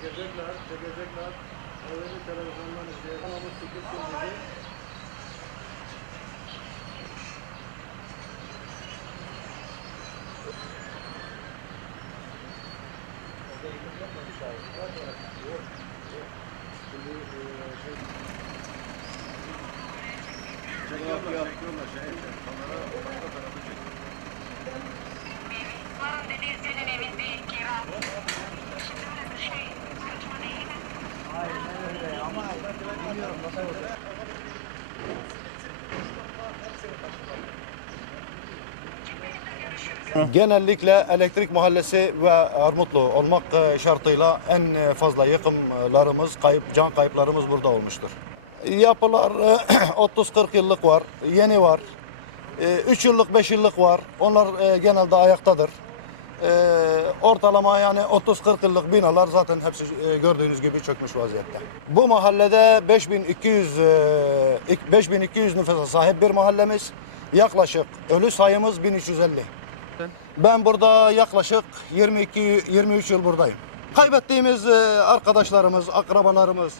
çekecekler. Öyle televizyondan izleyecekler. Ama sıkıntı dedi. Varın dediği senin evin değil Kiraz. Şimdi öyle bir şey. Genellikle Elektrik Mahallesi ve Armutlu olmak e, şartıyla en e, fazla yıkımlarımız, kayıp, can kayıplarımız burada olmuştur. Yapılar e, 30-40 yıllık var, yeni var. 3 yıllık, 5 yıllık var. Onlar e, genelde ayaktadır. Ortalama yani 30-40 yıllık binalar zaten hepsi e, gördüğünüz gibi çökmüş vaziyette. Bu mahallede 5200 e, 5200 nüfusa sahip bir mahallemiz. Yaklaşık ölü sayımız 1350. Ben burada yaklaşık 22-23 yıl buradayım. Kaybettiğimiz e, arkadaşlarımız, akrabalarımız.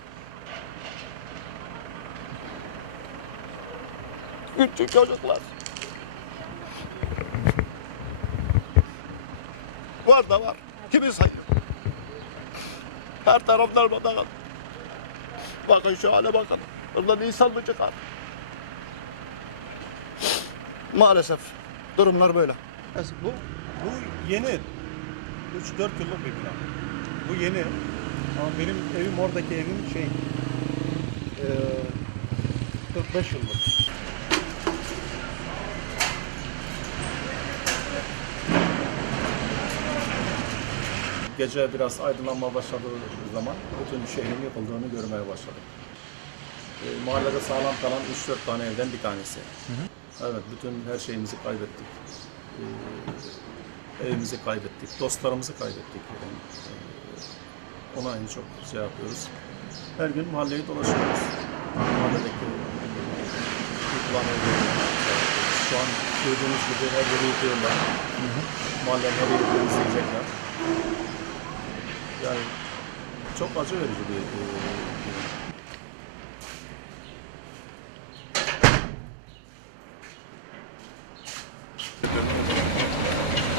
Küçük çocuklar. Var da var. Kimi sayıyor? Her taraf darmadağın. Bakın şu hale bakın. Buradan insan mı çıkar? Maalesef durumlar böyle. Bu, bu yeni. 3-4 yıllık bir bina. Bu yeni. Ama benim evim oradaki evim şey eee 45 yıllık. Gece biraz aydınlanma başladığı zaman bütün şehrin yıkıldığını görmeye başladık. E, mahallede sağlam kalan 3-4 tane evden bir tanesi. Evet, bütün her şeyimizi kaybettik. Ee, evimizi kaybettik, dostlarımızı kaybettik. Yani, ee, ona en çok şey yapıyoruz. Her gün mahalleyi dolaşıyoruz. Mahalledeki yıkılan evleri Şu an gördüğünüz gibi her yeri yıkıyorlar. Her yeri temizleyecekler. Yani çok acı verici bir e, durum.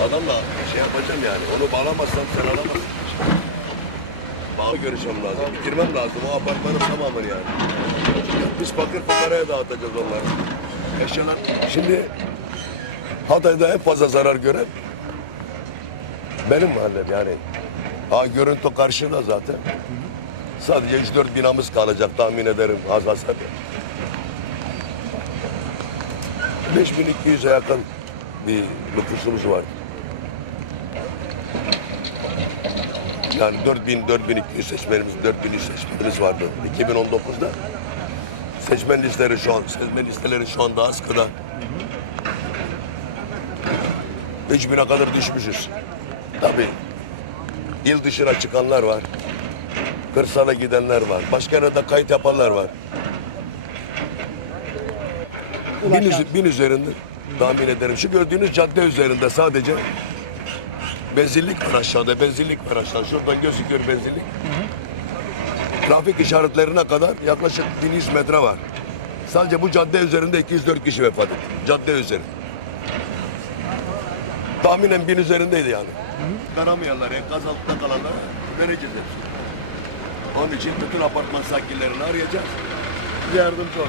Adamla şey yapacağım yani. Onu bağlamazsam sen alamazsın. Bağlı görüşmem lazım. Bitirmem lazım o apartmanın tamamını yani. Biz fakir fukaraya dağıtacağız onları. Eşyalar. Şimdi Hatay'da en fazla zarar gören benim mahallem yani. Ha görüntü karşıda zaten. Sadece 3-4 binamız kalacak tahmin ederim az az. 5200'e yakın bir nüfusumuz var. Yani 4000 4200 seçmenimiz, 4100 seçmenimiz vardı 2019'da. Seçmen listeleri şu an, seçmen listeleri şu anda askıda. 3000'e kadar düşmüşüz. Tabii il dışına çıkanlar var. Kırsala gidenler var. Başka yerde kayıt yapanlar var. Bin, üz- bin üzerinde tahmin ederim. Şu gördüğünüz cadde üzerinde sadece benzinlik var aşağıda, benzinlik var aşağıda. Şuradan gözüküyor benzinlik. Trafik işaretlerine kadar yaklaşık 1100 metre var. Sadece bu cadde üzerinde 204 kişi vefat etti. Cadde üzerinde. Tahminen bin üzerindeydi yani. Karamayanlar, enkaz altında kalanlar hepsini. Onun için bütün apartman sakinlerini arayacağız. Yardımcı ol.